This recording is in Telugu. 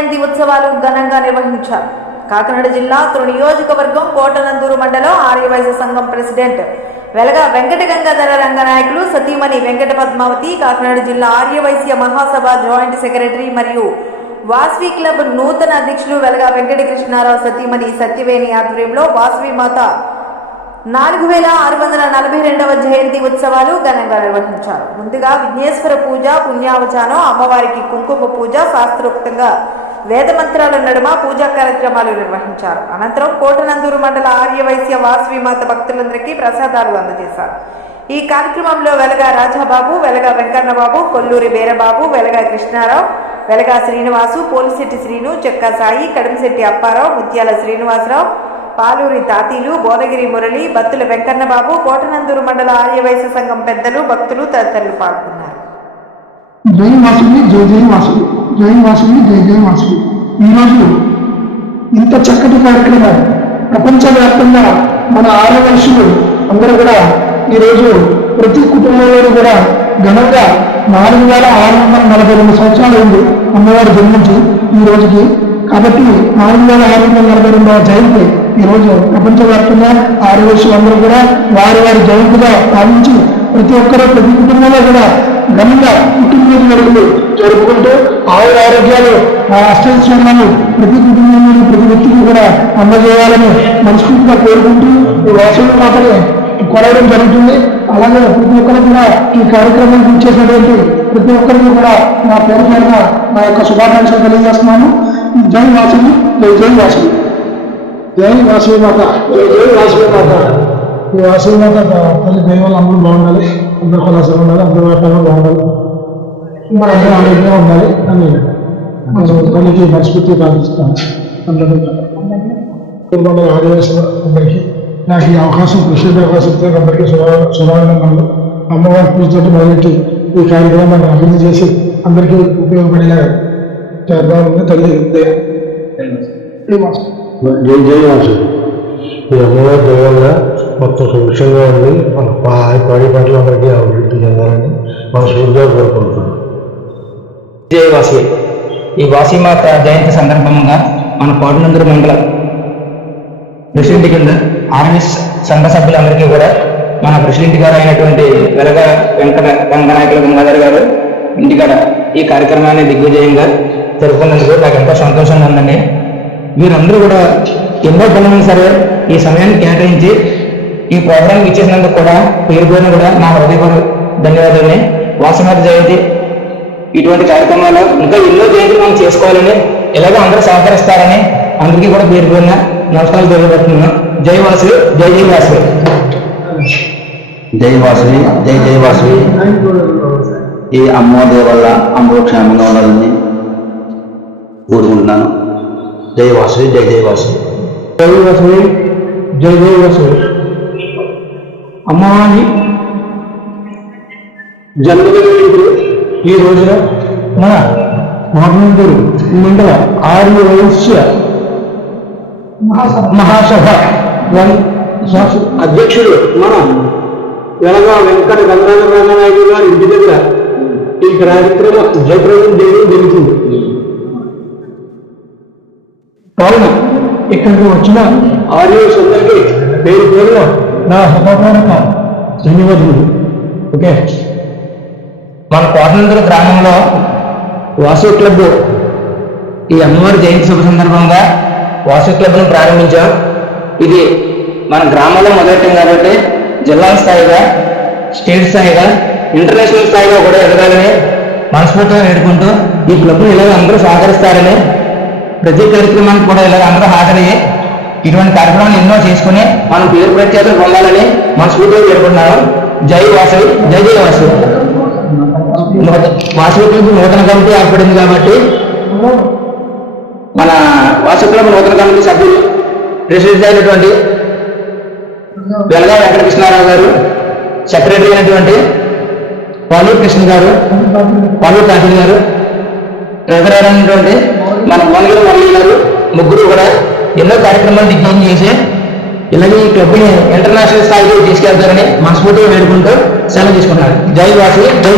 జయంతి ఉత్సవాలు ఘనంగా నిర్వహించారు. కాకినాడ జిల్లా తుని నియోజకవర్గం కోటనందూరు మండలం ఆర్యవైశ్య సంఘం ప్రెసిడెంట్ వెలగా వెంకట గంగాధర రంగనాయకులు సతీమణి వెంకట పద్మావతి, కాకినాడ జిల్లా ఆర్యవైశ్య మహాసభ జాయింట్ సెక్రటరీ మరియు వాసవి క్లబ్ నూతన అధ్యక్షులు వెలగా వెంకట కృష్ణారావు సతీమణి సత్యవేణి ఆధ్వర్యంలో వాసవి మాత 4642వ జయంతి ఉత్సవాలు ఘనంగా నిర్వహించారు. ముందుగా విఘ్నేశ్వర పూజ, పుణ్యావచానం, అమ్మవారికి కుంకుమ పూజ, శాస్త్రోక్తంగా వేద మంత్రాల నడుమ పూజా కార్యక్రమాలు నిర్వహించారు. అనంతరం కోటనందూరు మండల ఆర్యవైశ్య వాసవి మాత భక్తులందరికీ ప్రసాదాలు అందజేశారు. ఈ కార్యక్రమంలో వెలగా రాజాబాబు, వెలగా వెంకన్నబాబు, కొల్లూరి బేరబాబు, వెలగా కృష్ణారావు, వెలగా శ్రీనివాసు, పోలిశెట్టి శ్రీను, చెక్క సాయి, కడంశెట్టి అప్పారావు, ముత్యాల శ్రీనివాసరావు, పాలూరి తాతీలు, బోధగిరి మురళి, బత్తుల వెంకన్నబాబు, కోటనందూరు మండల ఆర్యవైశ్య సంఘం పెద్దలు, భక్తులు తదితరులు పాల్గొన్నారు. జై వాసవి, జై జై వాసవి, జై వాసవి, జై జై వాసవి. ఈరోజు ఇంత చక్కటి కార్యక్రమం ప్రపంచవ్యాప్తంగా మన ఆర్యవైశ్యులు అందరూ కూడా ఈరోజు ప్రతి కుటుంబంలోనూ కూడా ఘనంగా 4642 సంవత్సరాలు ఉంది అమ్మవారు జన్మించి ఈ రోజుకి. కాబట్టి 4642వ జయంతి ఈరోజు ప్రపంచవ్యాప్తంగా ఆర్యవైశ్యులు అందరూ కూడా వారి వారి జయంతిగా భావించి ప్రతి ఒక్కరూ ప్రతి కుటుంబంలో కూడా ఘనంగా పుట్టినరోజు వేడుకలు జరుపుకుంటూ ఆయుర ఆరోగ్యాలు అష్టైశ్వర్యాలు ప్రతి కుటుంబంలోని ప్రతి వ్యక్తికి కూడా అందజేయాలని మనస్ఫూర్తిగా కోరుకుంటూ ఈ వాసవి మాతని కొలవడం జరుగుతుంది. అలాగే ప్రతి ఒక్కరు కూడా ఈ కార్యక్రమానికి ఇచ్చేసినటువంటి ప్రతి ఒక్కరికి కూడా నా పేరు పైన నా యొక్క శుభాకాంక్షలు తెలియజేస్తున్నాను. జై వాసవి, జై జై వాసవి, జై వాసవి మాత, జై జై వాసవి మాత. ఈ వాసవి మాత తల్లి దైవాలు అందరూ బాగుండాలి, అందరూ కొలాసగా ఉండాలి, అందరూ వ్యాపారంగా బాగుండాలి, మనందరూ ఆరోగ్యంగా ఉండాలి అని తల్లికి మనస్ఫూర్తి ప్రార్థిస్తాను. అందరూ ఆదివాసులు అందరికీ నాకు ఈ అవకాశం కృషి అవకాశం అందరికీ శుభానందనలు. అమ్మవారి పూజతో మొదలెట్టి ఈ కార్యక్రమాన్ని అభివృద్ధి చేసి అందరికీ ఉపయోగపడేలా చేద్దామని తల్లి జై జై వాసు. ఈ అమ్మవారి దైవంగా మొత్తం సుభిక్షంగా ఉండి మన పాడి పంటలు అందరికీ అభివృద్ధి చెందాలని మనస్ఫూర్తిగా కోరుకుంటున్నాను. జై వాసవి. ఈ వాసవిమాత జయంతి సందర్భంగా మన కోటనందూరు మండల ప్రెసిడెంట్ కింద ఆర్ఎస్ సంఘ సభ్యులందరికీ కూడా మన ప్రెసిడెంట్ గారు అయినటువంటి వెలగా వెంకట రంగనాయకులు గంగాధర్ గారు ఇంటికాడ ఈ కార్యక్రమాన్ని దిగ్విజయంగా జరుపుకున్నందుకు నాకు ఎంతో సంతోషంగా ఉందండి. వీరందరూ కూడా ఎన్నో పనులు సరే ఈ సమయాన్ని కేటాయించి ఈ ప్రోగ్రాంకి ఇచ్చేసినందుకు కూడా పేరు కూడా నా హృదయపూర్వక ధన్యవాదాలని. వాసవిమాత జయంతి ఇటువంటి కార్యక్రమాలు ఇంకా ఎన్నో జయంతులు మనం చేసుకోవాలని, ఇలాగ అందరూ సహకరిస్తారని అందరికీ కూడా పేరు నమస్కారాలు తెలియజేస్తున్నాను. జై వాసవి, జై జై వాసవి. జై వాసవి, జై జై వాసవి. ఈ అమ్మోదయ వల్ల అందరూ క్షేమంగా ఉండాలని కోరుకుంటున్నాను. జై వాసవి, జై జై వాసవి. జై వాసవి, జై జై వాసవి. అమ్మవారి జన్మదిన ఈ రోజున మన కోటనందూరు మండల ఆర్యవైశ్య మహాసభ అధ్యక్షుడు మన వెలగా వెంకట గంగాధర రంగనాయకులు గారి ఇంటి దగ్గర ఈ కార్యక్రమం జయప్రదం చేయడం జరుగుతుంది. కావున ఇక్కడికి వచ్చిన ఆర్యవైశ్య అందరికీ పేరు పేరున నా హృదయపూర్వక ధన్యవాదాలు. ఓకే. మన కోటనందూరు గ్రామంలో వాసవి క్లబ్ ఈ అమ్మవారి జయంతి శుభ సందర్భంగా వాసవి క్లబ్ను ప్రారంభించాం. ఇది మన గ్రామంలో మొదలెట్టాం కాబట్టి జిల్లా స్థాయిగా, స్టేట్ స్థాయిగా, ఇంటర్నేషనల్ స్థాయిగా కూడా ఎదగాలని మనస్ఫూర్తిగా వేడుకుంటూ ఈ క్లబ్ను ఇలాగ అందరూ సహకరిస్తారని, ప్రతి కార్యక్రమానికి కూడా ఇలాగ అందరూ హాజరయ్యి ఇటువంటి కార్యక్రమాలు ఎన్నో చేసుకుని మనం పేరు ప్రఖ్యాతులు పొందాలని మనస్ఫూర్తిగా వేడుకుంటున్నాను. జై వాసవి, జై జై వాసవి. వాసవి క్లబ్ నూతన కమిటీ ఏర్పడింది కాబట్టి మన వాసవి క్లబ్ నూతన కమిటీ సభ్యులు ప్రెసిడెంట్ అయినటువంటి వెలగా వెంకట కృష్ణారావు గారు, సెక్రటరీ అయినటువంటి పాలూరు కృష్ణ గారు, పాలూరు తాతీలు గారు, ట్రెజరర్ అయినటువంటి మన బోధగిరి మురళి గారు, ముగ్గురు కూడా ఎన్నో కార్యక్రమాలు దిగ్విజయం చేసి ఇలాగే ఈ క్లబ్ని ఇంటర్నేషనల్ స్థాయికి తీసుకెళ్తారని మనస్ఫూర్తిగా వేడుకుంటూ సెలవు తీసుకున్నారు. జై వాసవి, జై